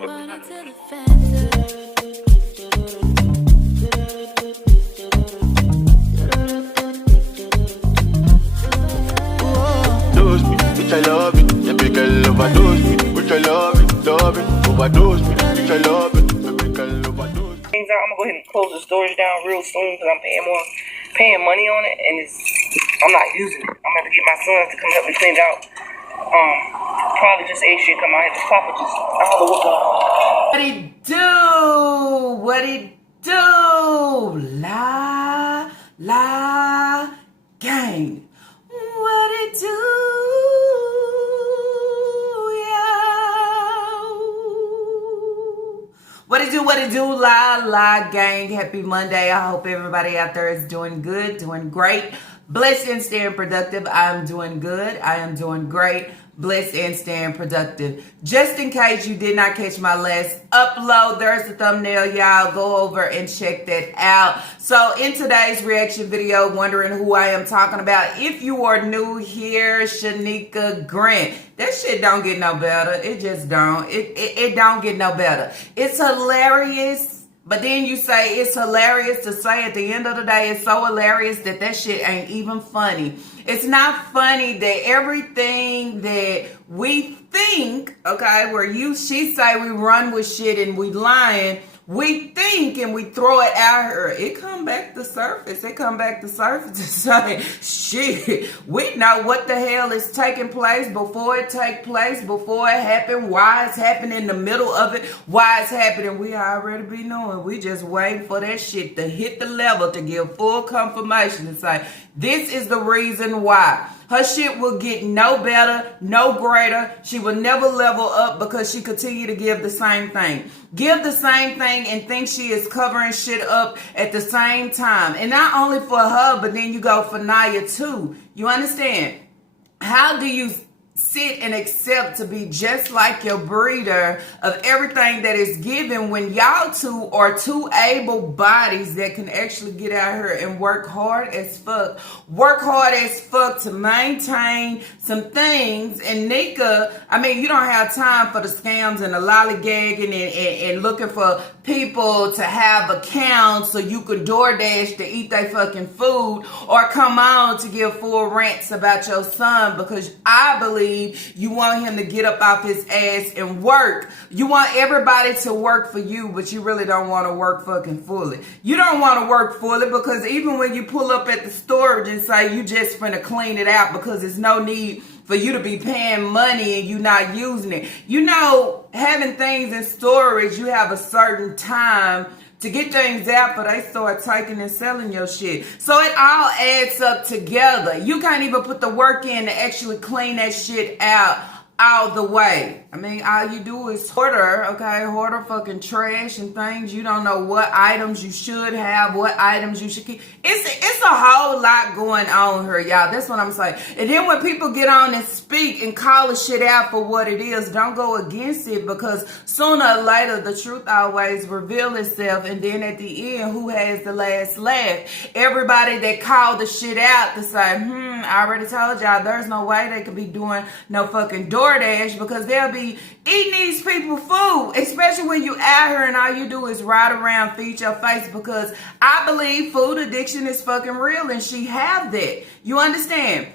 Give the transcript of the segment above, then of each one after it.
Dose me, which I love it. Every girl overdose me, which I love it, overdose me, which I love it. Every girl overdose me. I'm gonna go ahead and close the storage down real soon because I'm paying money on it, and I'm not using it. I'm gonna have to get my sons to come help me clean it out. Probably just Asian come out here. This papa just I don't know what's going on. What it do? What it do? La gang. What it do? What it do, la gang. Happy Monday. I hope everybody out there is doing good, doing great, blessed and staying productive. I'm doing good. I am doing great, blessed and staying productive. Just in case you did not catch my last upload, there's the thumbnail, y'all. Go over and check that out. So in today's reaction video, wondering who I am talking about. If you are new here, Shanika Grant. That shit don't get no better. It just don't. It don't get no better. It's hilarious. But then you say it's hilarious to say at the end of the day, it's so hilarious that that shit ain't even funny. It's not funny that everything that we think, okay, where she say we run with shit and we lying, we think and we throw it at her. It come back to surface. It come back to surface to say, shit, we know what the hell is taking place before it take place, before it happened, why it's happening in the middle of it, why it's happening. We already be knowing. We just waiting for that shit to hit the level to give full confirmation and say, this is the reason why. Her shit will get no better, no greater. She will never level up because she continue to give the same thing. Give the same thing and think she is covering shit up at the same time. And not only for her, but then you go for Naya too. You understand? How do you sit and accept to be just like your breeder of everything that is given when y'all two are two able bodies that can actually get out here and work hard as fuck to maintain some things? And Nika, I mean, you don't have time for the scams and the lollygagging and looking for people to have accounts so you can DoorDash to eat their fucking food or come on to give full rants about your son, because I believe you want him to get up off his ass and work. You want everybody to work for you, but you really don't want to work fucking fully. You don't want to work fully because even when you pull up at the storage and say you just finna clean it out because there's no need for you to be paying money and you not using it. You know, having things in storage, you have a certain time to get things out before they start taking and selling your shit. So it all adds up together. You can't even put the work in to actually clean that shit out all the way. I mean, all you do is hoarder, okay? Hoarder fucking trash and things. You don't know what items you should have, what items you should keep. It's a whole lot going on here, y'all. That's what I'm saying. And then when people get on and speak and call the shit out for what it is, don't go against it, because sooner or later the truth always reveals itself. And then at the end, who has the last laugh? Everybody that called the shit out to say, I already told y'all there's no way they could be doing no fucking DoorDash, because they'll be eating these people food, especially when you out here and all you do is ride around, feed your face, because I believe food addiction is fucking real and she have that. You understand?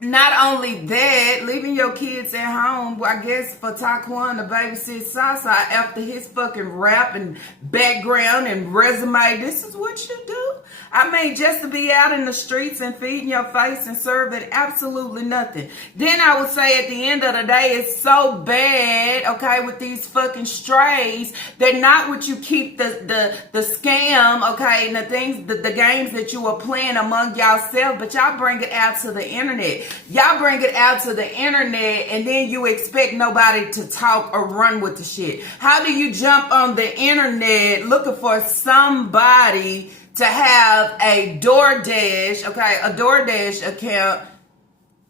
Not only that, leaving your kids at home, I guess, for Taquan to babysit Sasa after his fucking rap and background and resume. This is what you do? I mean, just to be out in the streets and feeding your face and serving absolutely nothing. Then I would say at the end of the day, it's so bad, okay, with these fucking strays, that not what you keep the scam, okay, and the things, the games that you are playing among yourself, but y'all bring it out to the internet. Y'all bring it out to the internet and then you expect nobody to talk or run with the shit. How do you jump on the internet looking for somebody to have a DoorDash, okay, a DoorDash account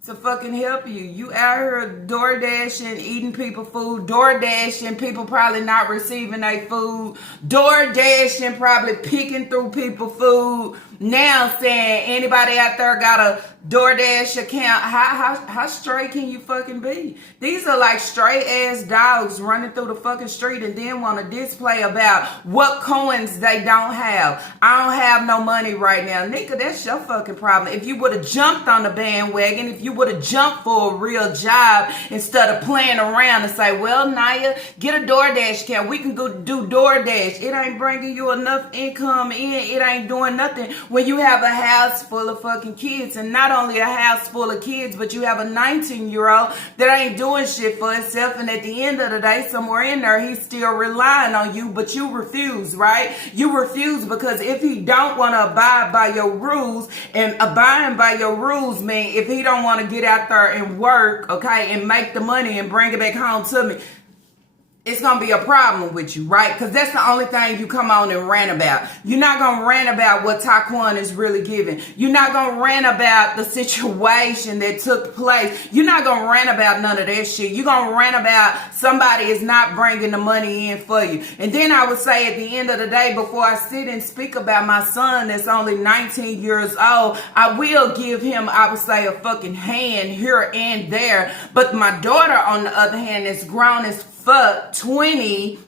to fucking help you? You out here DoorDashing, eating people food, DoorDashing, people probably not receiving their food, DoorDashing, probably picking through people food. Now saying anybody out there got DoorDash account. How straight can you fucking be? These are like straight ass dogs running through the fucking street and then want to display about what coins they don't have. I don't have no money right now. Nigga, that's your fucking problem. If you would have jumped on the bandwagon, if you would have jumped for a real job instead of playing around and say, well, Naya, get a DoorDash account. We can go do DoorDash. It ain't bringing you enough income in. It ain't doing nothing when you have a house full of fucking kids, and not only a house full of kids, but you have a 19-year-old that ain't doing shit for himself, and at the end of the day, somewhere in there, he's still relying on you, but you refuse, right? You refuse because if he don't want to abide by your rules, and abiding by your rules mean if he don't want to get out there and work, okay, and make the money and bring it back home to me, it's going to be a problem with you, right? Because that's the only thing you come on and rant about. You're not going to rant about what Taquan is really giving. You're not going to rant about the situation that took place. You're not going to rant about none of that shit. You're going to rant about somebody is not bringing the money in for you. And then I would say at the end of the day, before I sit and speak about my son that's only 19 years old, I will give him, I would say, a fucking hand here and there. But my daughter, on the other hand, is grown as fuck, 20.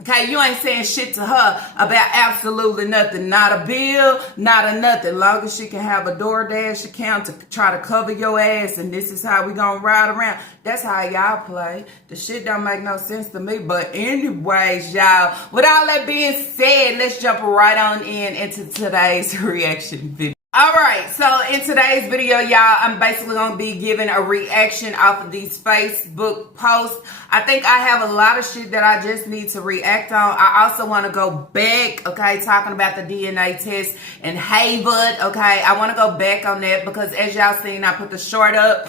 Okay, you ain't saying shit to her about absolutely nothing. Not a bill, not a nothing. Long as she can have a DoorDash account to try to cover your ass, and this is how we gonna ride around. That's how y'all play. The shit don't make no sense to me. But anyways, y'all, with all that being said, let's jump right on into today's reaction video. All right, so in today's video, y'all, I'm basically going to be giving a reaction off of these Facebook posts. I think I have a lot of shit that I just need to react on. I also want to go back, okay, talking about the DNA test and Haywood, okay. I want to go back on that because as y'all seen, I put the short up.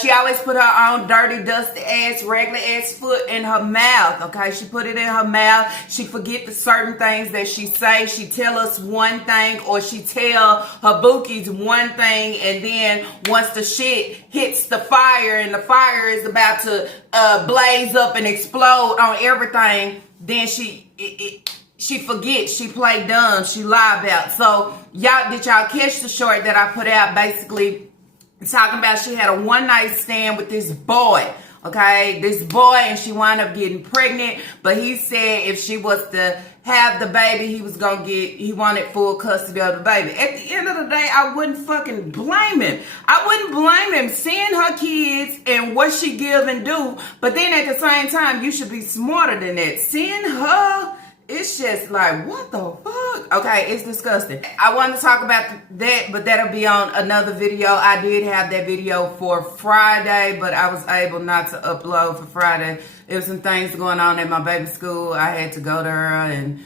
She always put her own dirty, dusty ass, regular ass foot in her mouth, okay? She put it in her mouth. She forget the certain things that she say. She tell us one thing, or she tell her bookies one thing, and then once the shit hits the fire and the fire is about to blaze up and explode on everything, then she forgets, she play dumb, she lie about. So y'all, did y'all catch the short that I put out? Basically talking about she had a one-night stand with this boy, okay, this boy, and she wound up getting pregnant, but he said if she was to have the baby, he wanted full custody of the baby. At the end of the day, I wouldn't fucking blame him. I wouldn't blame him seeing her kids and what she give and do, but then at the same time, you should be smarter than that. Seeing her, it's just like, what the fuck? Okay, it's disgusting. I wanted to talk about that, but that'll be on another video. I did have that video for Friday, but I was able not to upload for Friday. There was some things going on at my baby's school. I had to go there, and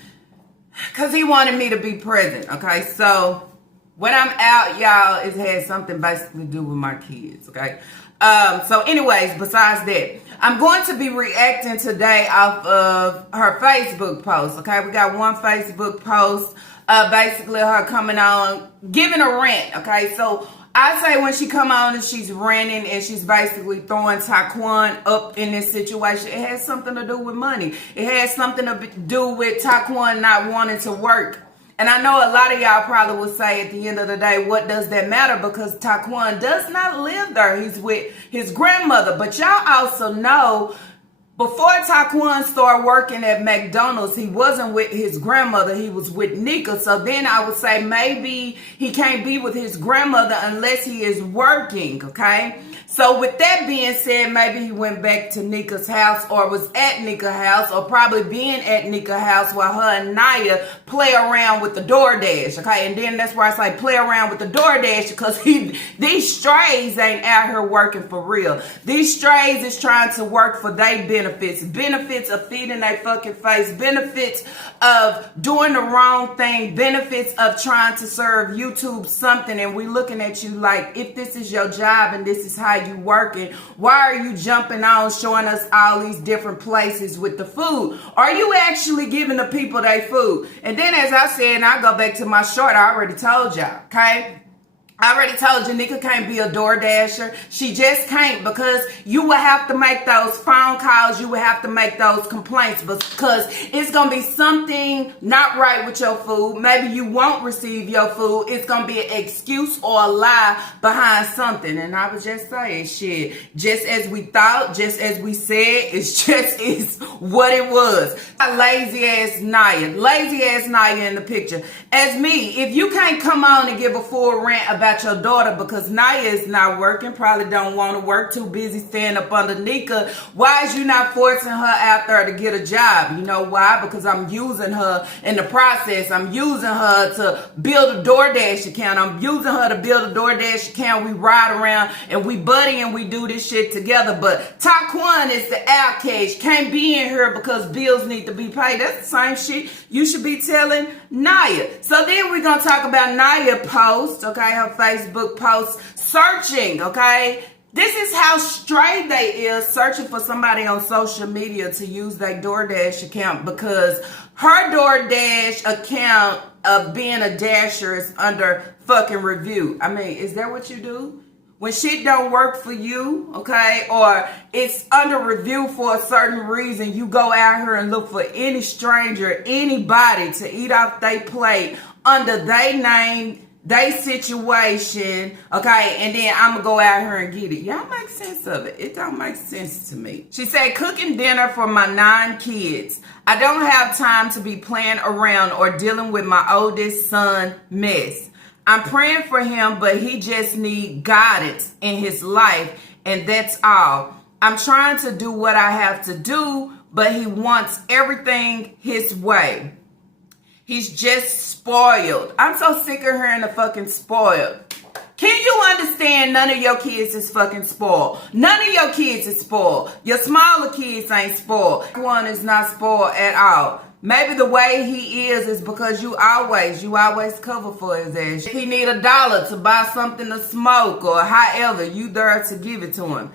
because he wanted me to be present, okay? So when I'm out, y'all, it has something basically to do with my kids, okay? So anyways, besides that, I'm going to be reacting today off of her Facebook post, okay? We got one Facebook post, basically her coming on, giving a rant, okay? So I say when she come on and she's ranting and she's basically throwing Taquan up in this situation, it has something to do with money. It has something to do with Taquan not wanting to work. And I know a lot of y'all probably would say at the end of the day, what does that matter? Because Taquan does not live there. He's with his grandmother. But y'all also know, before Taquan started working at McDonald's, he wasn't with his grandmother. He was with Nika. So then I would say maybe he can't be with his grandmother unless he is working, okay? So with that being said, maybe he went back to Nika's house or was at Nika's house or probably being at Nika's house while her and Naya play around with the DoorDash, okay? And then that's why I say play around with the DoorDash, because these strays ain't out here working for real. These strays is trying to work for their benefits. Benefits of feeding their fucking face. Benefits of doing the wrong thing. Benefits of trying to serve YouTube something, and we looking at you like, if this is your job and this is how you working, why are you jumping on showing us all these different places with the food? Are you actually giving the people their food? And then as I said, and I go back to my short, I already told y'all, okay? I already told you, Nika can't be a door dasher. She just can't, because you will have to make those phone calls. You will have to make those complaints, because it's going to be something not right with your food. Maybe you won't receive your food. It's going to be an excuse or a lie behind something. And I was just saying, shit, just as we thought, just as we said, it's just is what it was. Lazy ass Naya in the picture. As me, if you can't come on and give a full rant about your daughter because Naya is not working, probably don't want to work, too busy staying up under Nika, why is you not forcing her out there to get a job? You know why? Because I'm using her in the process. I'm using her to build a DoorDash account. I'm using her to build a DoorDash account. We ride around and we buddy and we do this shit together. But Taquan is the outcast. Can't be in here because bills need to be paid. That's the same shit you should be telling Naya. So then we're going to talk about Naya post, okay, her Facebook post, searching, okay? This is how straight they is searching for somebody on social media to use their DoorDash account, because her DoorDash account of being a dasher is under fucking review. I mean, is that what you do? When shit don't work for you, okay, or it's under review for a certain reason, you go out here and look for any stranger, anybody to eat off their plate under their name, their situation, okay, and then I'm gonna go out here and get it. Y'all make sense of it. It don't make sense to me. She said, cooking dinner for my 9 kids. I don't have time to be playing around or dealing with my oldest son mess. I'm praying for him, but he just need guidance in his life, and that's all. I'm trying to do what I have to do, but he wants everything his way. He's just spoiled. I'm so sick of hearing the fucking spoiled. Can you understand none of your kids is fucking spoiled? None of your kids is spoiled. Your smaller kids ain't spoiled. One is not spoiled at all. Maybe the way he is because you always cover for his ass. If he need $1 to buy something to smoke or however, you there to give it to him.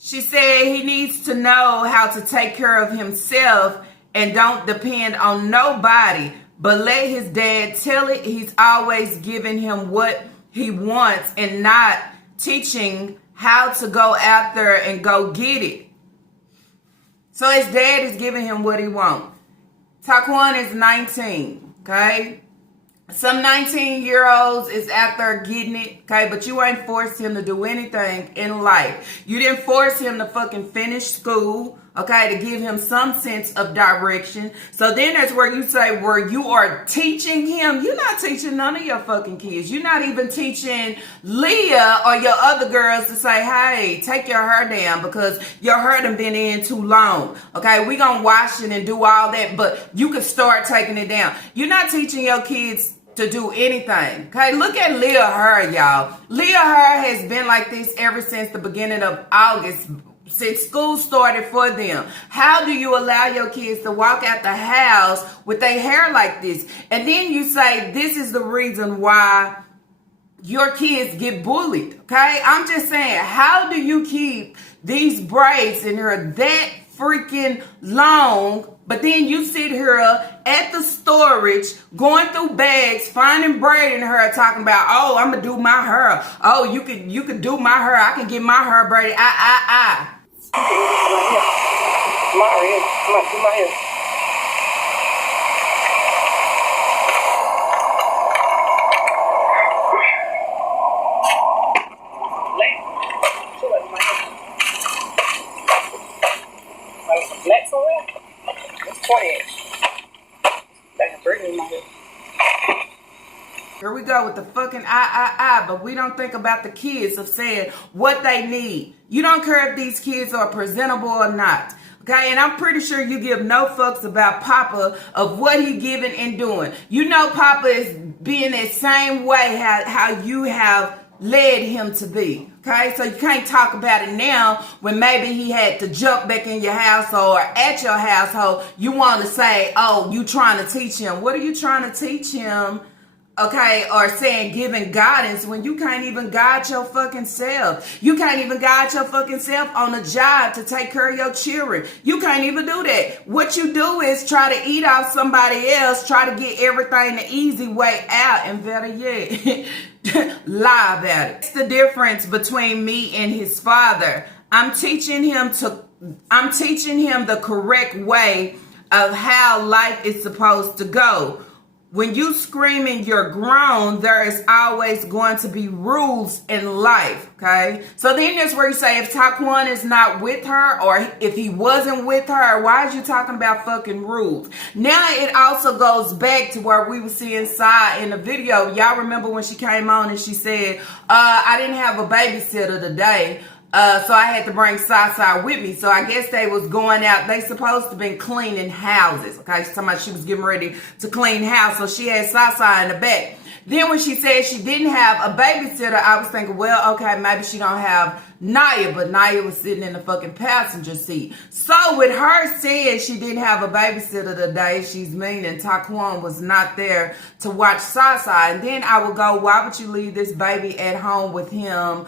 She said he needs to know how to take care of himself and don't depend on nobody, but let his dad tell it. He's always giving him what he wants and not teaching how to go out there and go get it. So his dad is giving him what he wants. Taquan is 19, okay? Some 19-year-olds is out there getting it, okay? But you ain't forced him to do anything in life. You didn't force him to fucking finish school, okay, to give him some sense of direction. So then that's where you say where you are teaching him. You're not teaching none of your fucking kids. You're not even teaching Leah or your other girls to say, hey, take your hair down because your hair done been in too long. Okay, we gonna wash it and do all that, but you can start taking it down. You're not teaching your kids to do anything. Okay, look at Leah hair, y'all. Leah hair has been like this ever since the beginning of August, since school started for them. How do you allow your kids to walk out the house with their hair like this? And then you say this is the reason why your kids get bullied. Okay, I'm just saying, how do you keep these braids in her that freaking long, but then you sit here at the storage going through bags, finding braid in her, talking about, oh, I'm gonna do my hair. Oh, you can do my hair. I can get my hair braided. My hair. Come on, do my hair. Black somewhere? It's 20. Like a bird in my head. Here we go with the fucking but we don't think about the kids of saying what they need. You don't care if these kids are presentable or not. Okay, and I'm pretty sure you give no fucks about Papa of what he giving and doing. You know Papa is being that same way how you have led him to be. Okay, so you can't talk about it now when maybe he had to jump back in your household or at your household. You want to say, oh, you trying to teach him. What are you trying to teach him okay, or saying giving guidance when you can't even guide your fucking self. You can't even guide your fucking self on a job to take care of your children. You can't even do that. What you do is try to eat off somebody else, try to get everything the easy way out, and better yet, lie about it. It's the difference between me and his father. I'm teaching him the correct way of how life is supposed to go. When you screaming you're grown, there is always going to be rules in life, okay? So then there's where you say if Taquan is not with her, or if he wasn't with her, why is you talking about fucking rules? Now it also goes back to where we were seeing Sai in the video. Y'all remember when she came on and she said, I didn't have a babysitter today. So I had to bring Sai with me. So I guess they was going out. They supposed to been cleaning houses. Okay, she's talking about she was getting ready to clean house. So she had Sai in the back. Then when she said she didn't have a babysitter, I was thinking, well, okay, maybe she don't have Naya. But Naya was sitting in the fucking passenger seat. So with her saying she didn't have a babysitter today, she's meaning Taquan was not there to watch Sai. And then I would go, why would you leave this baby at home with him?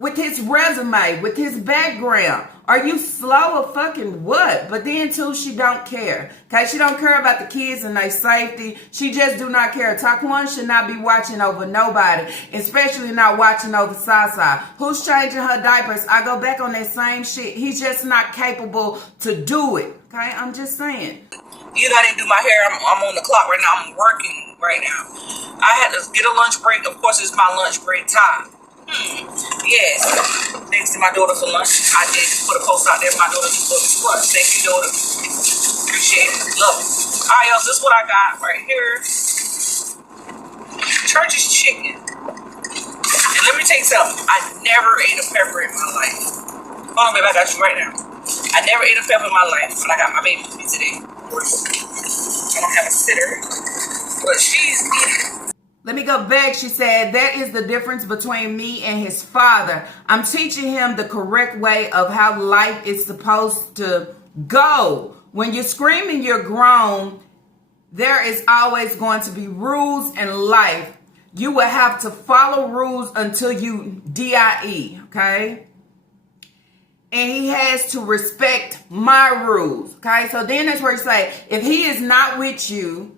With his resume, with his background. Are you slow or fucking what? But then too, she don't care. Okay, she don't care about the kids and their safety. She just do not care. Taquan should not be watching over nobody, especially not watching over Sai. Who's changing her diapers? I go back on that same shit. He's just not capable to do it. Okay, I'm just saying. You know, I didn't do my hair. I'm on the clock right now. I'm working right now. I had to get a lunch break. Of course, it's my lunch break time. Yes. Thanks to my daughter for lunch. I did put a post out there. My daughter just booked me lunch. Thank you, daughter. Appreciate it. Love it. Alright, y'all. So this is what I got right here. Church's chicken. And let me tell you something. I never ate a pepper in my life. Hold on, baby. I got you right now. I never ate a pepper in my life, but I got my baby with me today. I don't have a sitter, but she's eating. Let me go back. She said, that is the difference between me and his father. I'm teaching him the correct way of how life is supposed to go. When you're screaming you're grown, there is always going to be rules in life. You will have to follow rules until you die, okay? And he has to respect my rules, okay? So then that's where you say, if he is not with you,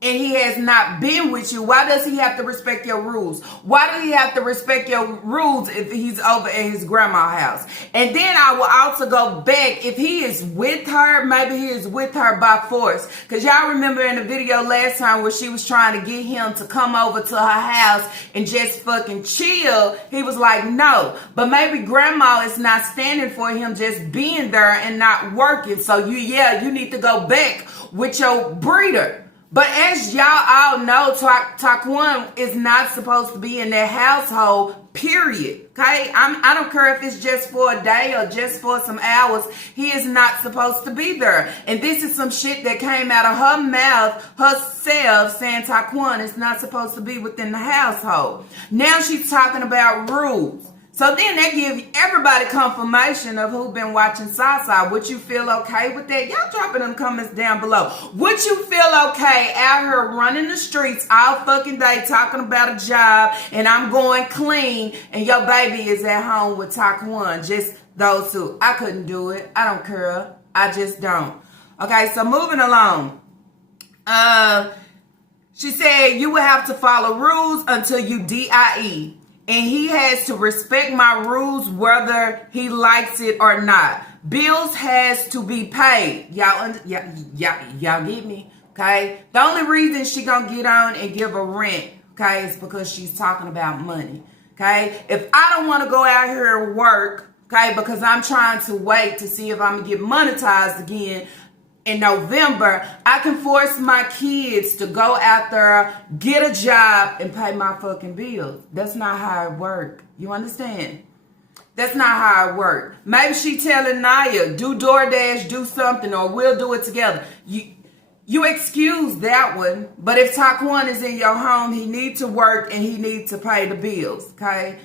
and he has not been with you, why does he have to respect your rules? Why do he have to respect your rules if he's over at his grandma's house? And then I will also go back, if he is with her, maybe he is with her by force. Because y'all remember in the video last time where she was trying to get him to come over to her house and just fucking chill. He was like, no. But maybe grandma is not standing for him just being there and not working. So you need to go back with your breeder. But as y'all all know, Taquan is not supposed to be in that household, period. Okay? I don't care if it's just for a day or just for some hours. He is not supposed to be there. And this is some shit that came out of her mouth herself, saying Taquan is not supposed to be within the household. Now she's talking about rules. So then that gives everybody confirmation of who been watching Sai. Would you feel okay with that? Y'all dropping them comments down below. Would you feel okay out here running the streets all fucking day talking about a job and I'm going clean and your baby is at home with Taquan? Just those two. I couldn't do it. I don't care. I just don't. Okay, so moving along. She said you will have to follow rules until you die. And he has to respect my rules whether he likes it or not. Bills has to be paid. Y'all get me? Okay? The only reason she gonna get on and give a rent, okay, is because she's talking about money. Okay? If I don't want to go out here and work, okay, because I'm trying to wait to see if I'm gonna get monetized again in November, I can force my kids to go out there, get a job, and pay my fucking bills. That's not how it works. You understand? That's not how it works. Maybe she telling Naya, do DoorDash, do something, or we'll do it together. You excuse that one, but if Taquan is in your home, he needs to work and he needs to pay the bills, okay?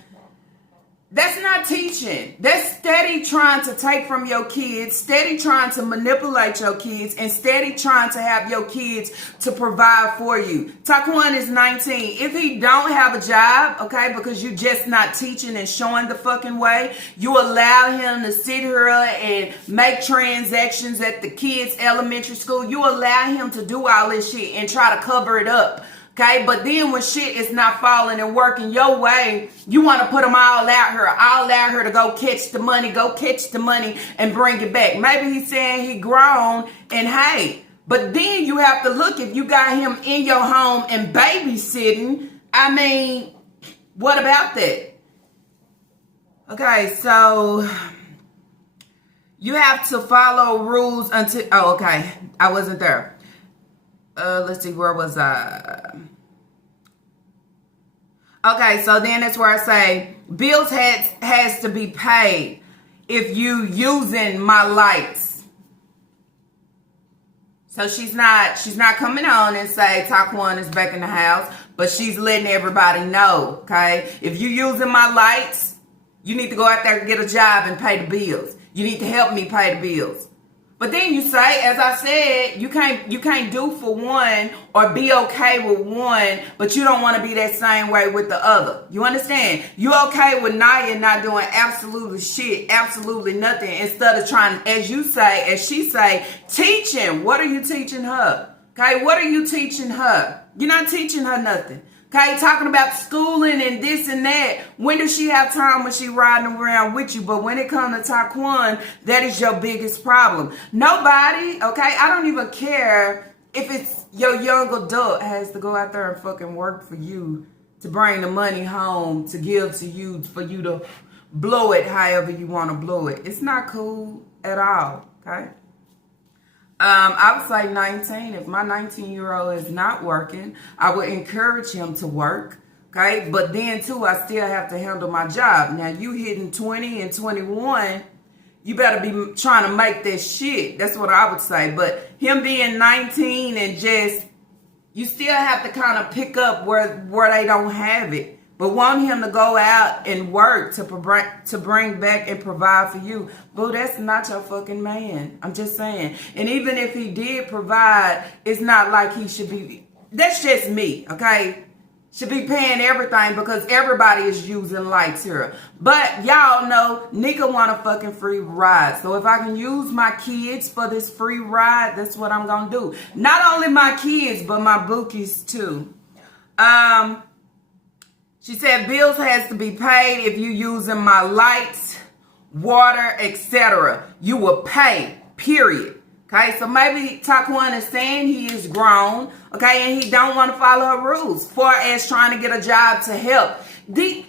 That's not teaching. That's steady trying to take from your kids, steady trying to manipulate your kids, and steady trying to have your kids to provide for you. Taquan is 19. If he don't have a job, okay, because you just not teaching and showing the fucking way, you allow him to sit here and make transactions at the kids' elementary school. You allow him to do all this shit and try to cover it up. Okay, but then when shit is not falling and working your way, you want to put them all out here to go catch the money and bring it back. Maybe he's saying he grown and hey, but then you have to look, if you got him in your home and babysitting, I mean, what about that? Okay, so you have to follow rules until, oh, okay, I wasn't there. Let's see, where was I? Okay, so then that's where I say bills has to be paid if you using my lights. So she's not coming on and say Taquan is back in the house, but she's letting everybody know, okay? If you using my lights, you need to go out there and get a job and pay the bills. You need to help me pay the bills. But then you say, as I said, you can't do for one or be okay with one, but you don't want to be that same way with the other. You understand? You okay with Naya not doing absolutely shit, absolutely nothing, instead of trying, as you say, as she say, teaching. What are you teaching her? Okay, what are you teaching her? You're not teaching her nothing. Okay, talking about schooling and this and that. When does she have time when she riding around with you? But when it comes to Taquan, that is your biggest problem. Nobody, okay, I don't even care if it's your young adult has to go out there and fucking work for you to bring the money home, to give to you, for you to blow it however you want to blow it. It's not cool at all, okay? I would say 19. If my 19-year-old is not working, I would encourage him to work. Okay. But then too, I still have to handle my job. Now you hitting 20 and 21, you better be trying to make that shit. That's what I would say. But him being 19 and just, you still have to kind of pick up where they don't have it. But want him to go out and work to bring back and provide for you. Boo, that's not your fucking man. I'm just saying. And even if he did provide, it's not like he should be. That's just me, okay? Should be paying everything because everybody is using lights here. But y'all know Nika want a fucking free ride. So if I can use my kids for this free ride, that's what I'm going to do. Not only my kids, but my bookies too. She said bills has to be paid if you using my lights, water, etc. You will pay, period. Okay, so maybe Taquan is saying he is grown, okay, and he don't want to follow her rules. Far as trying to get a job to help. They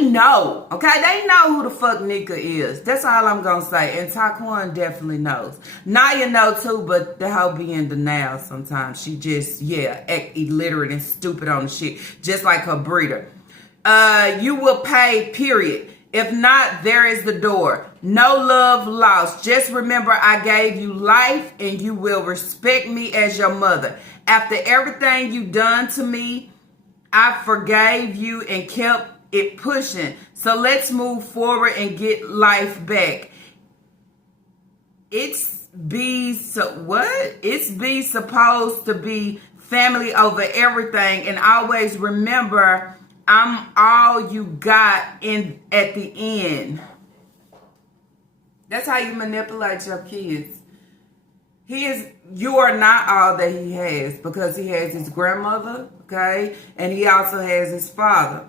know, okay? They know who the fuck Nika is. That's all I'm going to say. And Taquan definitely knows. Naya know too, but the hoe be in denial sometimes. She just, act illiterate and stupid on the shit. Just like her breeder. You will pay, period. If not, there is the door. No love lost. Just remember, I gave you life and you will respect me as your mother. After everything you done to me, I forgave you and kept it pushing. So let's move forward and get life back. It's be supposed to be family over everything, and always remember I'm all you got at the end. That's how you manipulate your kids. You are not all that he has, because he has his grandmother, okay? And he also has his father.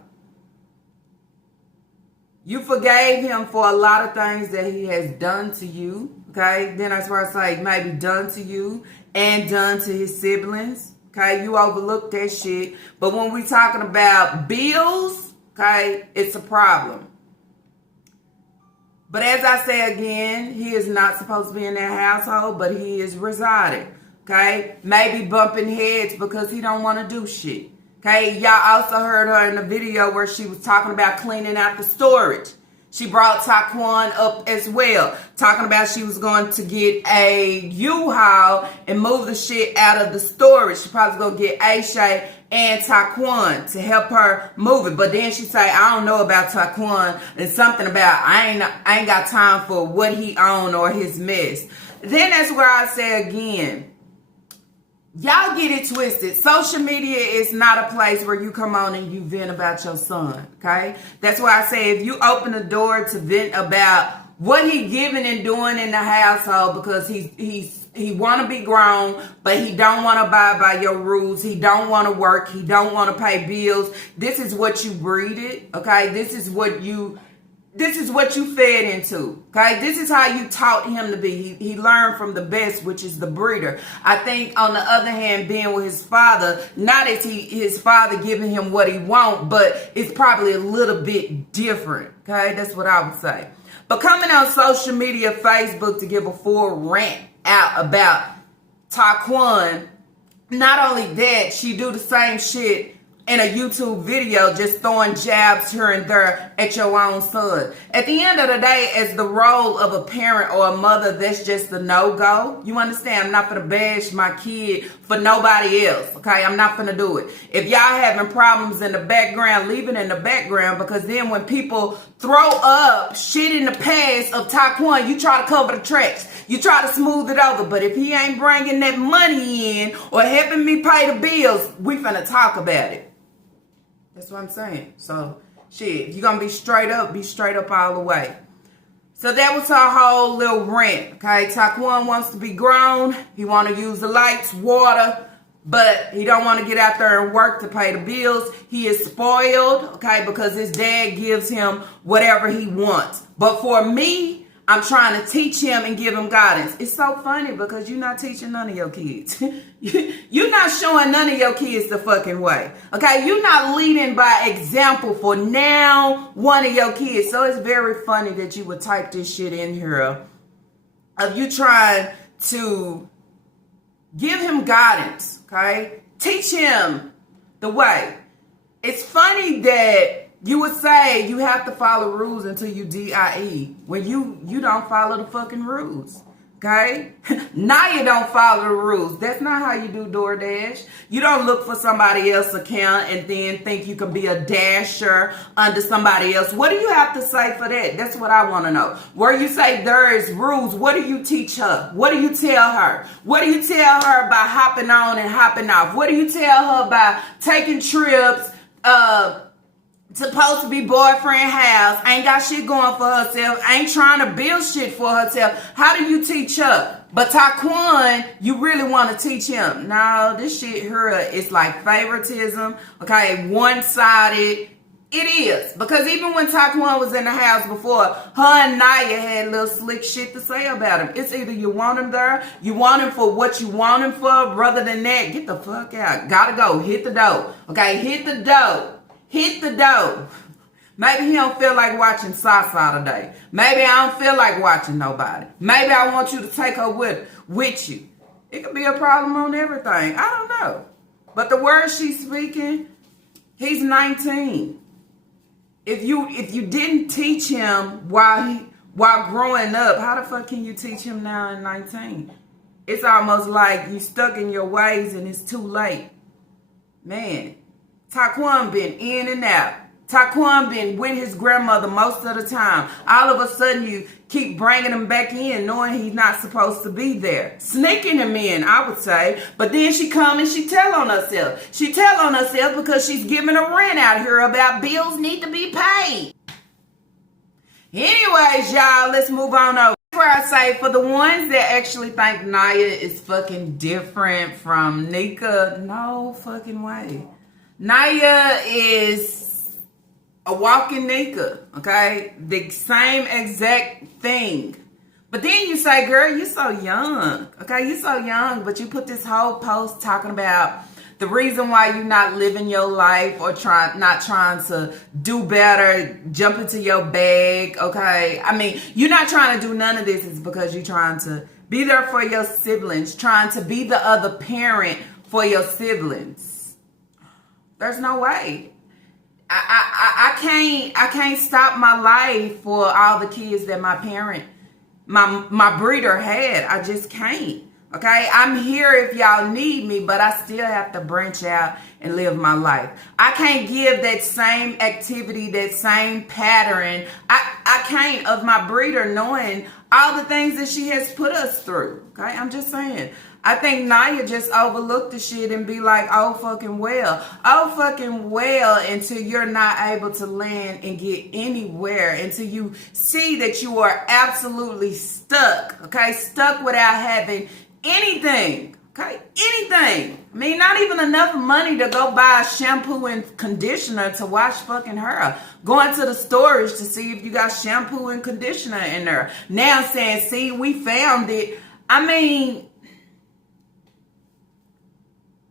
You forgave him for a lot of things that he has done to you, okay? Then that's why I say maybe done to you and done to his siblings. Okay, you overlooked that shit. But when we talking about bills, okay, it's a problem. But as I say again, he is not supposed to be in that household, but he is residing. Okay, maybe bumping heads because he don't want to do shit. Okay, y'all also heard her in the video where she was talking about cleaning out the storage. She brought Taquan up as well, talking about she was going to get a U-Haul and move the shit out of the storage. She probably going to get Aisha and Taquan to help her move it. But then she say, I don't know about Taquan, and something about I ain't got time for what he own or his mess. Then that's where I say again, y'all get it twisted. Social media is not a place where you come on and you vent about your son, okay? That's why I say if you open the door to vent about what he giving and doing in the household because he want to be grown, but he don't want to abide by your rules. He don't want to work. He don't want to pay bills. This is what you breeded, okay? This is what you fed into, okay? This is how you taught him to be. He learned from the best, which is the breeder. I think, on the other hand, being with his father, not as his father giving him what he want, but it's probably a little bit different, okay? That's what I would say. But coming on social media, Facebook, to give a full rant out about Taquan, not only that, she do the same shit in a YouTube video, just throwing jabs here and there at your own son. At the end of the day, as the role of a parent or a mother, that's just a no-go. You understand? I'm not gonna bash my kid for nobody else, okay? I'm not gonna do it. If y'all having problems in the background, leave it in the background, because then when people throw up shit in the past of Taquan, you try to cover the tracks. You try to smooth it over. But if he ain't bringing that money in or helping me pay the bills, we finna talk about it. That's what I'm saying. So, shit, if you're going to be straight up all the way. So that was our whole little rant, okay? Taquan wants to be grown. He want to use the lights, water, but he don't want to get out there and work to pay the bills. He is spoiled, okay, because his dad gives him whatever he wants. But for me, I'm trying to teach him and give him guidance. It's so funny because you're not teaching none of your kids. You're not showing none of your kids the fucking way. Okay? You're not leading by example for now one of your kids. So it's very funny that you would type this shit in here of you trying to give him guidance. Okay? Teach him the way. It's funny that you would say you have to follow rules until you DIE when you don't follow the fucking rules, okay? Now you don't follow the rules. That's not how you do DoorDash. You don't look for somebody else's account and then think you can be a dasher under somebody else. What do you have to say for that? That's what I want to know. Where you say there is rules, what do you teach her? What do you tell her? What do you tell her by hopping on and hopping off? What do you tell her by taking trips, supposed to be boyfriend house, ain't got shit going for herself, ain't trying to build shit for herself? How do you teach her? But Taquan, you really want to teach him. No, this shit here is like favoritism, okay, one-sided. It is. Because even when Taquan was in the house before, her and Naya had little slick shit to say about him. It's either you want him there, you want him for what you want him for, rather than that, get the fuck out. Gotta go. Hit the door. Okay, hit the door. Hit the door. Maybe he don't feel like watching Sasa today. Maybe I don't feel like watching nobody. Maybe I want you to take her with you. It could be a problem on everything. I don't know. But the words she's speaking, he's 19. If you didn't teach him while growing up, how the fuck can you teach him now at 19? It's almost like you stuck in your ways and it's too late. Man. Taquan been in and out. Taquan been with his grandmother most of the time. All of a sudden, you keep bringing him back in, knowing he's not supposed to be there. Sneaking him in, I would say. But then she come and she tell on herself. She tell on herself because she's giving a rant out here about bills need to be paid. Anyways, y'all, let's move on over. Where I say, for the ones that actually think Naya is fucking different from Nika, no fucking way. Naya is a walking Nika, okay? The same exact thing. But then you say, girl, you're so young, okay? You're so young, but you put this whole post talking about the reason why you're not living your life or not trying to do better, jump into your bag, okay? I mean, you're not trying to do none of this is because you're trying to be there for your siblings, trying to be the other parent for your siblings. There's no way. I I can't stop my life for all the kids that my breeder had. I just can't. Okay, I'm here if y'all need me, but I still have to branch out and live my life. I can't give that same activity, that same pattern. I can't of my breeder knowing all the things that she has put us through. Okay, I'm just saying. I think Naya just overlooked the shit and be like, oh fucking well. Oh fucking well until you're not able to land and get anywhere. Until you see that you are absolutely stuck. Okay, stuck without having anything. Okay, anything. I mean, not even enough money to go buy shampoo and conditioner to wash fucking hair. Going to the storage to see if you got shampoo and conditioner in there. Now saying, see, we found it. I mean,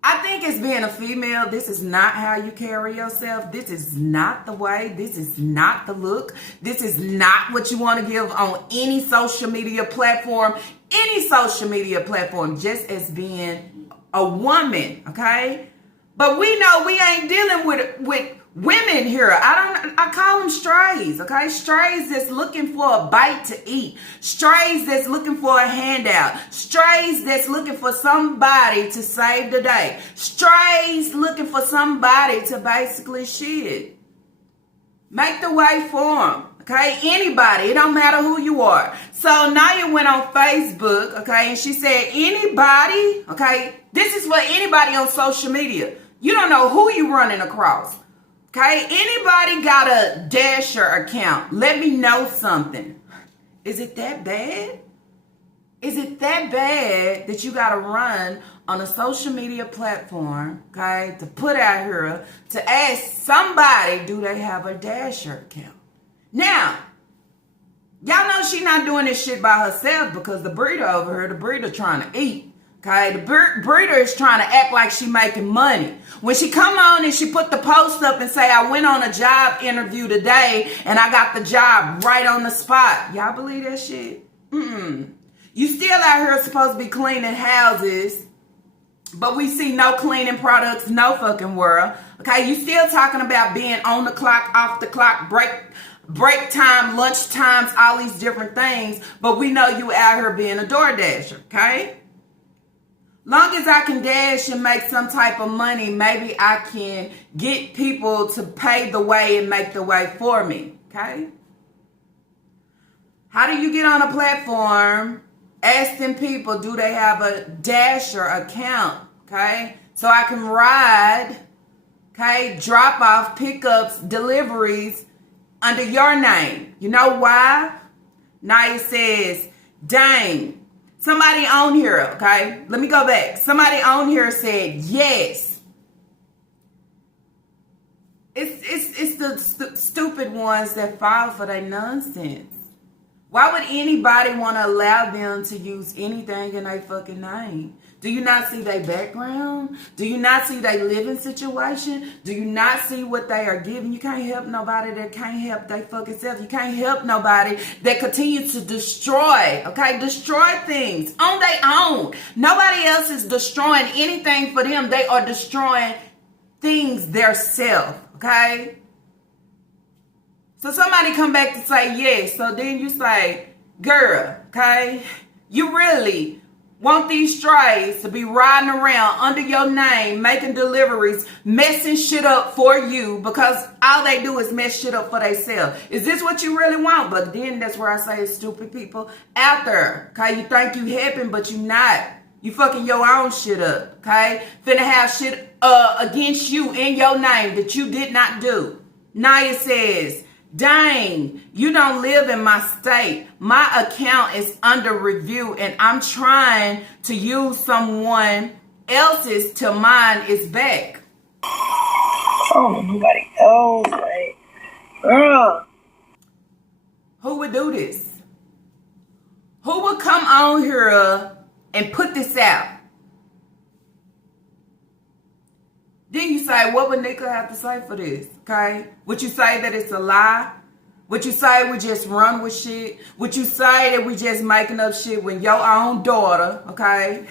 I think as being a female, this is not how you carry yourself. This is not the way. This is not the look. This is not what you want to give on any social media platform. Any social media platform, just as being a woman, okay? But we know we ain't dealing with women here. I call them strays, okay? Strays that's looking for a bite to eat. Strays that's looking for a handout. Strays that's looking for somebody to save the day. Strays looking for somebody to basically shit. Make the way for them. Okay, anybody, it don't matter who you are. So Naya went on Facebook, okay, and she said, anybody, okay, this is for anybody on social media. You don't know who you running across. Okay, anybody got a Dasher account? Let me know something. Is it that bad? Is it that bad that you got to run on a social media platform, okay, to put out here to ask somebody, do they have a Dasher account? Now, y'all know she not doing this shit by herself because the breeder over here, the breeder trying to eat. Okay, the breeder is trying to act like she making money. When she come on and she put the post up and say, I went on a job interview today and I got the job right on the spot. Y'all believe that shit? You still out here supposed to be cleaning houses, but we see no cleaning products, no fucking world. Okay, you still talking about being on the clock, off the clock, break time, lunch times, all these different things, but we know you out here being a door dasher, okay? Long as I can dash and make some type of money, maybe I can get people to pay the way and make the way for me, okay? How do you get on a platform asking people, do they have a Dasher account, okay? So I can ride, okay, drop off, pickups, deliveries under your name. You know why? Naya says, dang. Somebody on here, okay? Let me go back. Somebody on here said, yes. It's the stupid ones that fall for that nonsense. Why would anybody want to allow them to use anything in their fucking name? Do you not see their background? Do you not see their living situation? Do you not see what they are giving? You can't help nobody that can't help their fucking self. You can't help nobody that continues to destroy, okay? Destroy things on their own. Nobody else is destroying anything for them. They are destroying things theirself, okay? So somebody come back to say yes. So then you say, girl, okay, you really want these strays to be riding around under your name, making deliveries, messing shit up for you because all they do is mess shit up for themselves. Is this what you really want? But then that's where I say it's stupid people out there. Okay, you think you helping, but you not. You fucking your own shit up. Okay, finna have shit against you in your name that you did not do. Naya says, dang, you don't live in my state. My account is under review and I'm trying to use someone else's till mine is back. I don't know nobody else, like, girl. Who would do this? Who would come on here and put this out? Then you say, what would Nika have to say for this, okay? Would you say that it's a lie? Would you say we just run with shit? Would you say that we just making up shit when your own daughter, okay?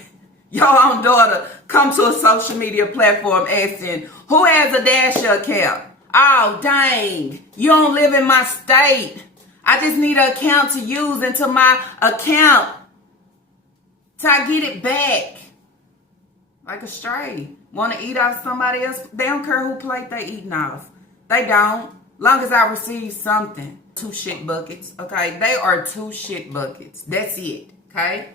Your own daughter come to a social media platform asking, who has a Dasher account? Oh, dang. You don't live in my state. I just need an account to use into my account till I get it back. Like a stray. Want to eat off somebody else? They don't care who plate they eating off. They don't. Long as I receive something. 2 shit buckets, okay? They are 2 shit buckets. That's it, okay?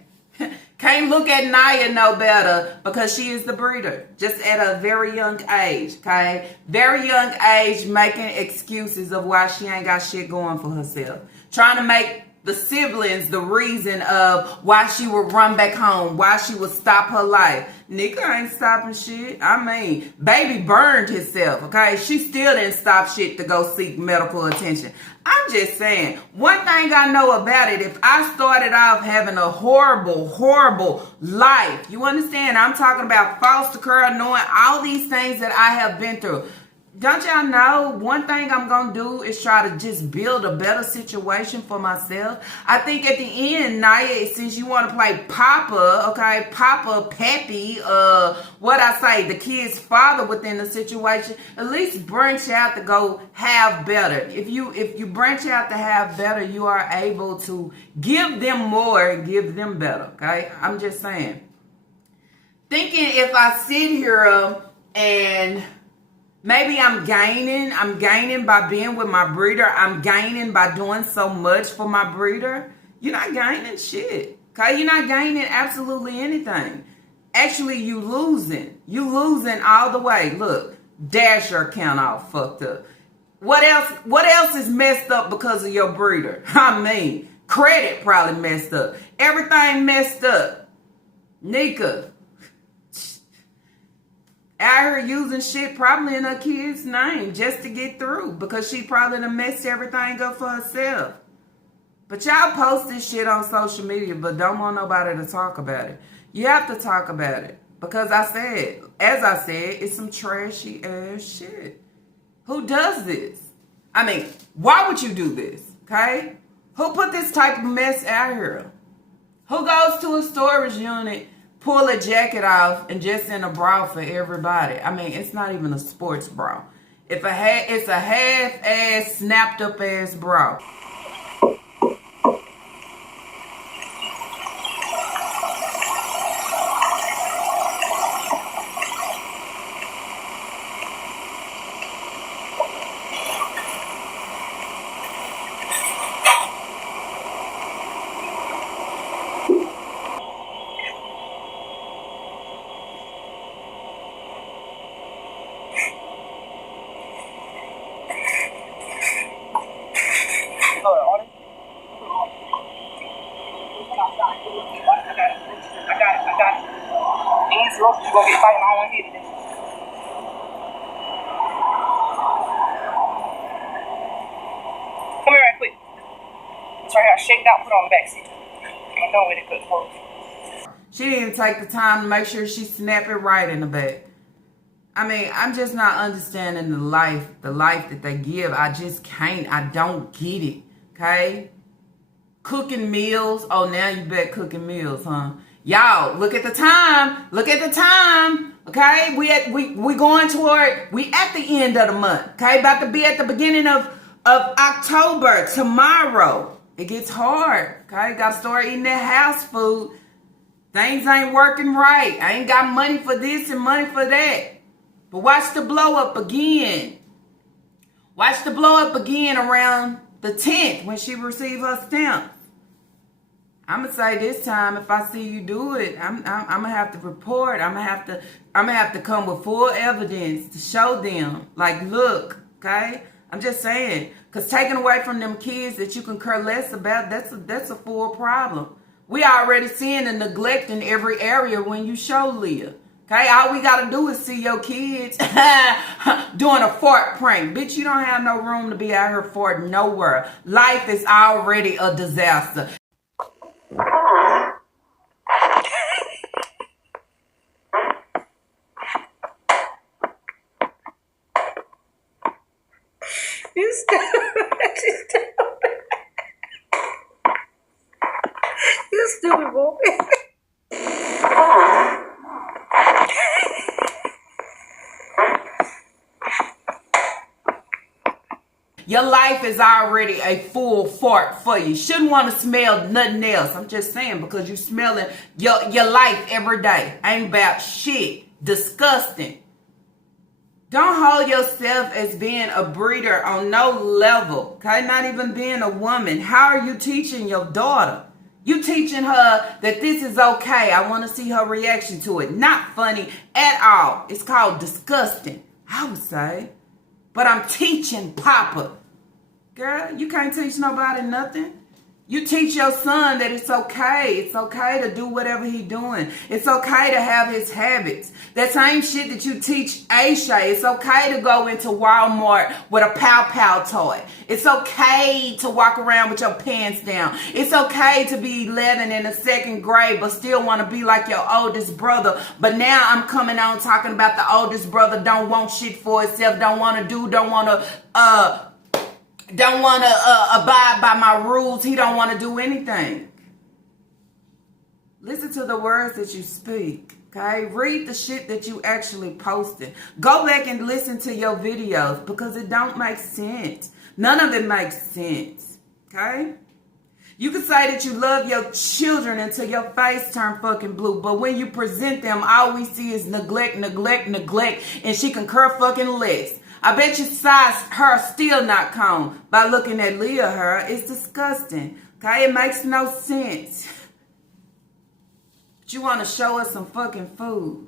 Can't look at Naya no better because she is the breeder. Just at a very young age, okay? Very young age making excuses of why she ain't got shit going for herself. Trying to make the siblings the reason of why she would run back home, why she would stop her life. Nika ain't stopping shit. I mean, baby burned himself, okay? She still didn't stop shit to go seek medical attention. I'm just saying, one thing I know about it, if I started off having a horrible, horrible life, you understand? I'm talking about foster care, knowing all these things that I have been through. Don't y'all know, one thing I'm going to do is try to just build a better situation for myself. I think at the end, Naya, since you want to play Papa, okay, Papa, Pappy, what I say, the kid's father within the situation, at least branch out to go have better. If you branch out to have better, you are able to give them more and give them better, okay? I'm just saying. Thinking if I sit here and maybe I'm gaining by being with my breeder. I'm gaining by doing so much for my breeder. You're not gaining shit, okay? You're not gaining absolutely anything. Actually, you losing. You losing all the way. Look, dash your account all fucked up. What else is messed up because of your breeder? I mean, credit probably messed up. Everything messed up. Nika out here using shit probably in her kid's name just to get through because she probably done messed everything up for herself. But y'all post this shit on social media but don't want nobody to talk about it. You have to talk about it because as I said, it's some trashy ass shit. Who does this? I mean, why would you do this, okay? Who put this type of mess out here? Who goes to a storage unit, pull a jacket off and just in a bra for everybody? I mean, it's not even a sports bra. It's a half-ass, snapped-up-ass bra. You're gonna get fighting on one hit. Come here right quick. Sorry, I shaked out, put on the back seat. I'm done with it, good clothes. She didn't even take the time to make sure she snapped it right in the back. I mean, I'm just not understanding the life that they give. I just can't. I don't get it, okay? Cooking meals. Oh, now you back cooking meals, huh? Y'all, look at the time. Look at the time. Okay, we at the end of the month. Okay, about to be at the beginning of October. Tomorrow, it gets hard. Okay, gotta start eating that house food. Things ain't working right. I ain't got money for this and money for that. But watch the blow up again. Watch the blow up again around the 10th when she receive her stamp. I'm gonna say this time, if I see you do it, I'm gonna have to report. I'm gonna have to come with full evidence to show them. Like, look, okay? I'm just saying, cause taking away from them kids that you can care less about, that's a full problem. We already seeing the neglect in every area when you show Leah. Okay, all we gotta do is see your kids doing a fart prank. Bitch, you don't have no room to be out here farting nowhere. Life is already a disaster. You stupid boy. Your life is already a full fart for you. Shouldn't want to smell nothing else. I'm just saying, because you smelling your life every day. Ain't about shit. Disgusting. Don't hold yourself as being a breeder on no level. Okay, not even being a woman. How are you teaching your daughter? You teaching her that this is okay. I want to see her reaction to it. Not funny at all. It's called disgusting, I would say. But I'm teaching Papa. Girl, you can't teach nobody nothing. You teach your son that it's okay. It's okay to do whatever he's doing. It's okay to have his habits. That same shit that you teach Aisha. It's okay to go into Walmart with a Pow Pow toy. It's okay to walk around with your pants down. It's okay to be 11 in the second grade but still want to be like your oldest brother. But now I'm coming on talking about the oldest brother don't want shit for itself, don't want to do, don't want to abide by my rules. He don't want to do anything. Listen to the words that you speak. Okay? Read the shit that you actually posted. Go back and listen to your videos because it don't make sense. None of it makes sense. Okay? You can say that you love your children until your face turn fucking blue. But when you present them, all we see is neglect, neglect, neglect. And she can care fucking less. I bet you size her still not calm by looking at Leah her. It's disgusting. Okay, it makes no sense. But you want to show us some fucking food.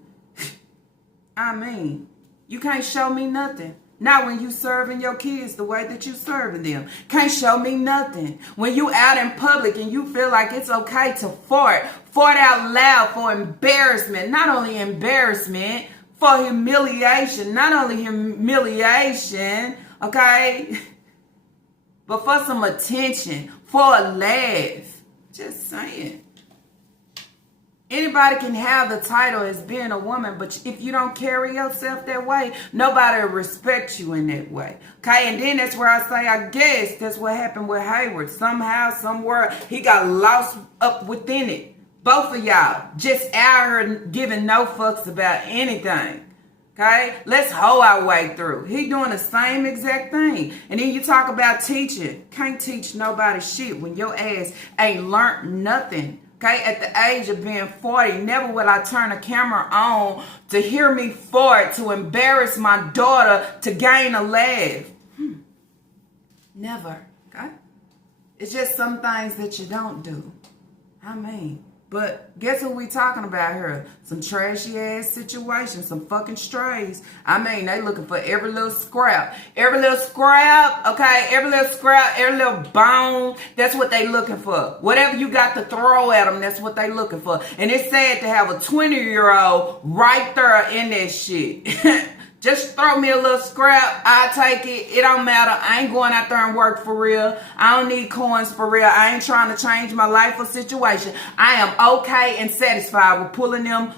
I mean, you can't show me nothing. Not when you serving your kids the way that you serving them. Can't show me nothing. When you out in public and you feel like it's okay to fart out loud for embarrassment. Not only embarrassment, for humiliation. Not only humiliation, okay, but for some attention, for a laugh. Just saying. Anybody can have the title as being a woman, but if you don't carry yourself that way, nobody will respect you in that way. Okay, and then that's where I say, I guess that's what happened with Hayward. Somehow, somewhere, he got lost up within it. Both of y'all just out here giving no fucks about anything. Okay? Let's hoe our way through. He doing the same exact thing. And then you talk about teaching. Can't teach nobody shit when your ass ain't learned nothing. Okay? At the age of being 40, never will I turn a camera on to hear me fart, to embarrass my daughter, to gain a laugh. Never. Okay? It's just some things that you don't do. I mean, but guess what we talking about here? Some trashy ass situations, some fucking strays. I mean, they looking for every little scrap. Every little scrap, okay? Every little scrap, every little bone. That's what they looking for. Whatever you got to throw at them, that's what they looking for. And it's sad to have a 20-year-old right there in that shit. Just throw me a little scrap. I take it. It don't matter. I ain't going out there and work for real. I don't need coins for real. I ain't trying to change my life or situation. I am okay and satisfied with pulling them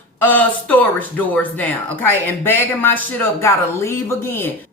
storage doors down, okay? And bagging my shit up. Gotta leave again.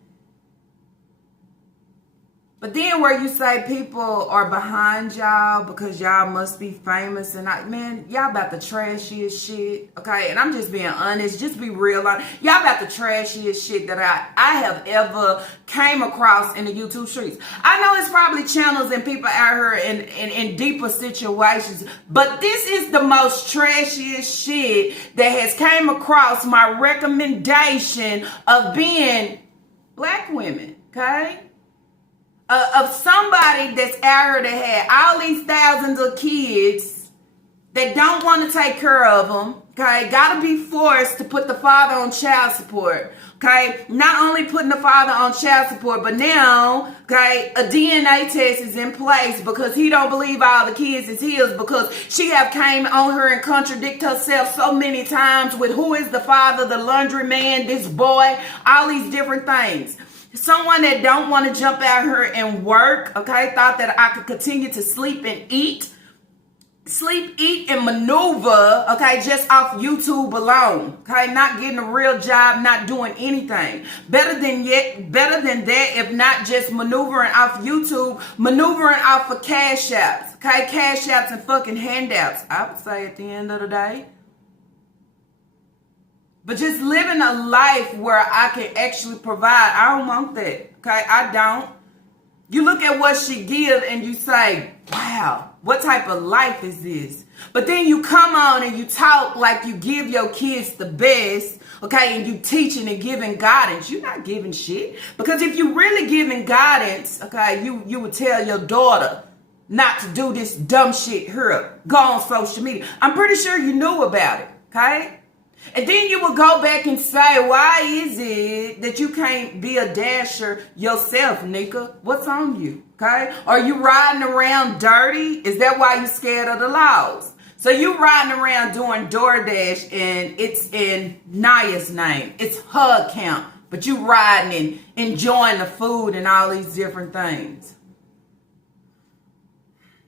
But then where you say people are behind y'all because y'all must be famous and man, y'all about the trashiest shit, okay? And I'm just being honest, just be real. Y'all about the trashiest shit that I have ever came across in the YouTube streets. I know it's probably channels and people out here in deeper situations, but this is the most trashiest shit that has came across my recommendation of being black women, okay? Of somebody that's out here that had all these thousands of kids that don't want to take care of them, okay? Gotta be forced to put the father on child support, okay? Not only putting the father on child support, but now, okay, a DNA test is in place because he don't believe all the kids is his because she have came on her and contradict herself so many times with who is the father, the laundry man, this boy, all these different things. Someone that don't want to jump out here and work, okay, thought that I could continue to sleep, eat, and maneuver, okay, just off YouTube alone, okay, not getting a real job, not doing anything. Better than that, if not just maneuvering off YouTube, maneuvering off of cash apps, okay, cash apps and fucking handouts, I would say at the end of the day. But just living a life where I can actually provide, I don't want that, okay? I don't. You look at what she give and you say, wow, what type of life is this? But then you come on and you talk like you give your kids the best, okay, and you teaching and giving guidance. You're not giving shit. Because if you really giving guidance, okay, you would tell your daughter not to do this dumb shit here. Go on social media. I'm pretty sure you knew about it, okay? And then you will go back and say, why is it that you can't be a dasher yourself, nigga? What's on you, okay? Are you riding around dirty? Is that why you scared of the laws? So you riding around doing DoorDash and it's in Naya's name. It's her account. But you riding and enjoying the food and all these different things.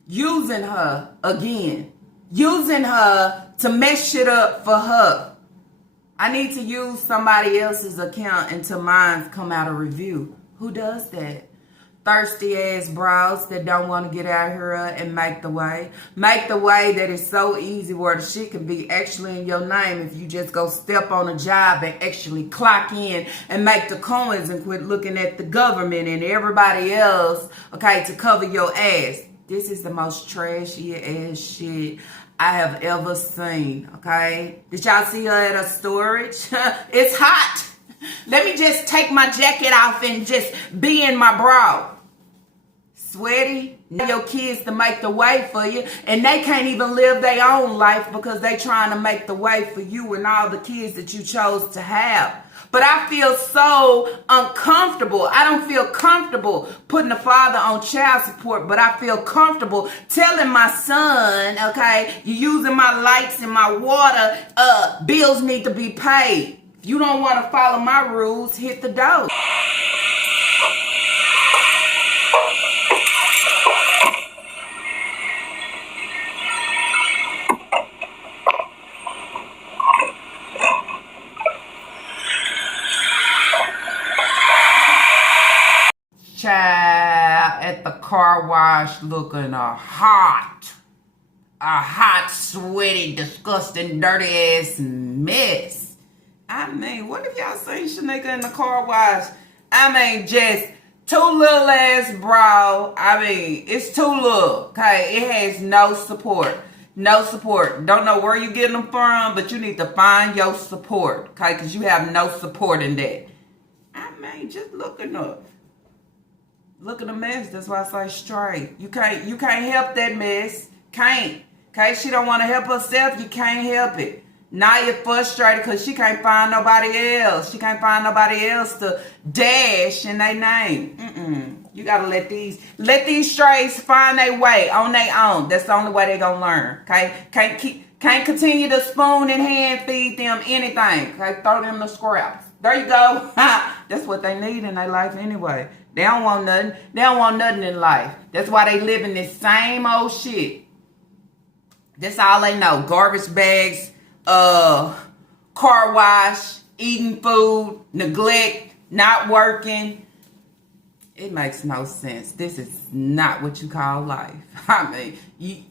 Using her again. Using her to mess shit up for her. I need to use somebody else's account until mine come out of review. Who does that? Thirsty ass bros that don't want to get out here and make the way. Make the way that is so easy where the shit can be actually in your name if you just go step on a job and actually clock in and make the coins and quit looking at the government and everybody else, okay, to cover your ass. This is the most trashy ass shit I have ever seen, okay? Did y'all see her at a storage? It's hot. Let me just take my jacket off and just be in my bra. Sweaty. Your kids to make the way for you, and they can't even live their own life because they trying to make the way for you and all the kids that you chose to have. But I feel so uncomfortable. I don't feel comfortable putting a father on child support, but I feel comfortable telling my son, okay, you're using my lights and my water, bills need to be paid. If you don't want to follow my rules, hit the door. Child at the car wash looking a hot, sweaty, disgusting, dirty ass mess. I mean, what if y'all seen Shanika in the car wash? I mean, just too little ass bra. I mean, it's too little, okay? It has no support. No support. Don't know where you getting them from, but you need to find your support, okay? Because you have no support in that. I mean, just looking up. Look at the mess. That's why I say straight. You can't help that mess. Can't. Okay? She don't want to help herself. You can't help it. Now you're frustrated because she can't find nobody else. She can't find nobody else to dash in their name. You gotta let these strays find their way on their own. That's the only way they gonna learn. Okay? Can't continue to spoon and hand feed them anything. Okay? Throw them the scraps. There you go. That's what they need in their life anyway. They don't want nothing. They don't want nothing in life. That's why they live in this same old shit. That's all they know. Garbage bags, car wash, eating food, neglect, not working. It makes no sense. This is not what you call life. I mean, you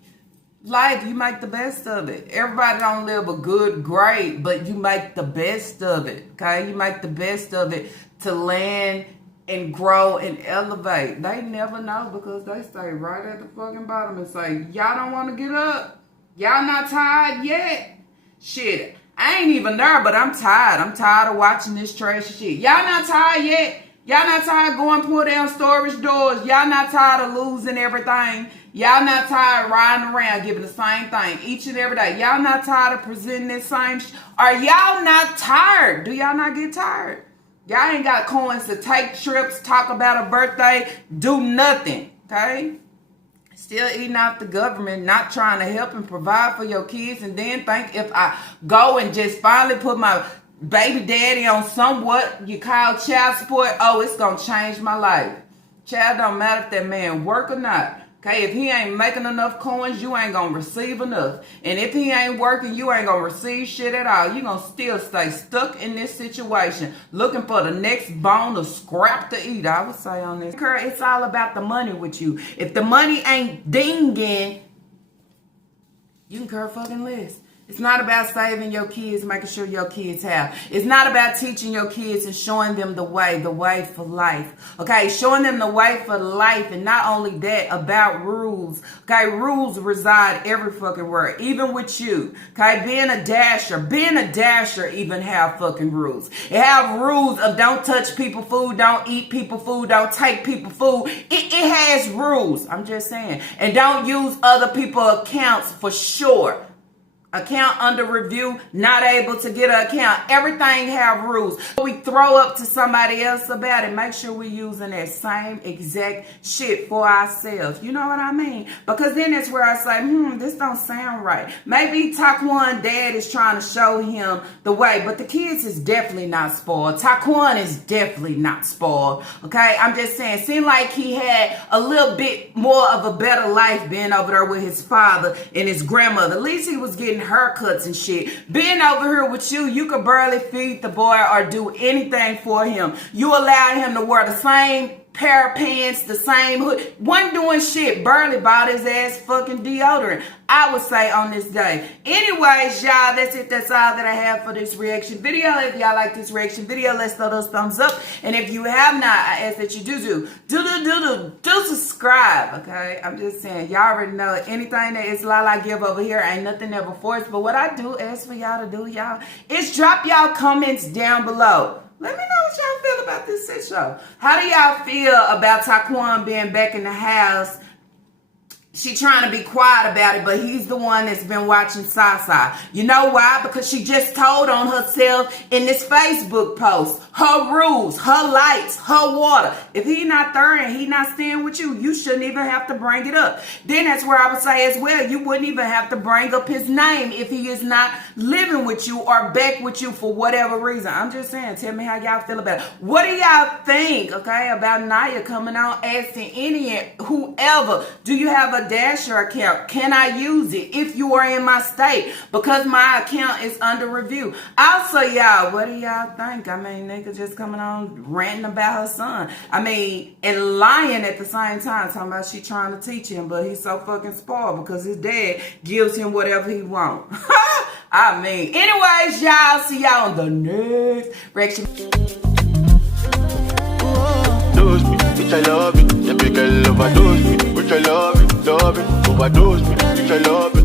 make the best of it. Everybody don't live a good, great, but you make the best of it, okay? You make the best of it to land and grow and elevate. They never know because they stay right at the fucking bottom and say, y'all don't want to get up? Y'all not tired yet? Shit, I ain't even there, but I'm tired. I'm tired of watching this trashy shit. Y'all not tired yet? Y'all not tired of going pull down storage doors? Y'all not tired of losing everything? Y'all not tired of riding around giving the same thing each and every day? Y'all not tired of presenting this same Are y'all not tired? Do y'all not get tired? Y'all ain't got coins to take trips, talk about a birthday, do nothing, okay? Still eating out the government, not trying to help and provide for your kids, and then think if I go and just finally put my baby daddy on somewhat you call child support, oh, it's going to change my life. Child, don't matter if that man work or not. Okay, if he ain't making enough coins, you ain't going to receive enough. And if he ain't working, you ain't going to receive shit at all. You're going to still stay stuck in this situation, looking for the next bone of scrap to eat, I would say on this. It's all about the money with you. If the money ain't dinging, you can care fucking less. It's not about saving your kids, making sure your kids have. It's not about teaching your kids and showing them the way for life. Okay, showing them the way for life, and not only that, about rules. Okay, rules reside every fucking where, even with you. Okay, being a dasher even have fucking rules. It have rules of don't touch people food, don't eat people food, don't take people food. It has rules. I'm just saying, and don't use other people's accounts for sure. Account under review, not able to get an account. Everything have rules. We throw up to somebody else about it. Make sure we're using that same exact shit for ourselves. You know what I mean? Because then that's where I say, this don't sound right. Maybe Taquan dad is trying to show him the way, but the kids is definitely not spoiled. Taquan is definitely not spoiled. Okay? I'm just saying, seemed like he had a little bit more of a better life being over there with his father and his grandmother. At least he was getting haircuts and shit. Being over here with you, you could barely feed the boy or do anything for him. You allowed him to wear the same pair of pants, the same hood. Wasn't doing shit. Barely bought his ass fucking deodorant, I would say, on this day. Anyways, y'all, that's it. That's all that I have for this reaction video. If y'all like this reaction video, let's throw those thumbs up. And if you have not, I ask that you do subscribe, okay? I'm just saying, y'all already know anything that is Lala give over here ain't nothing ever forced. But what I do ask for y'all to do, y'all, is drop y'all comments down below. Let me know what y'all feel about this shit show. How do y'all feel about Taquan being back in the house? She trying to be quiet about it, but he's the one that's been watching Sasa. You know why? Because she just told on herself in this Facebook post. Her rules, her lights, her water. If he not there and he not staying with you, you shouldn't even have to bring it up. Then that's where I would say as well, you wouldn't even have to bring up his name if he is not living with you or back with you for whatever reason. I'm just saying, tell me how y'all feel about it. What do y'all think, okay, about Naya coming on asking any and whoever, do you have a Dasher account? Can I use it if you are in my state? Because my account is under review. Also, y'all, what do y'all think? I mean, nigga just coming on ranting about her son. I mean, and lying at the same time, talking about she trying to teach him, but he's so fucking spoiled because his dad gives him whatever he wants. I mean, anyways, y'all, see y'all on the next reaction. Overdose me, bitch, I love it. Yeah, big girl overdose me, bitch, I love it, overdose me, bitch, I love it.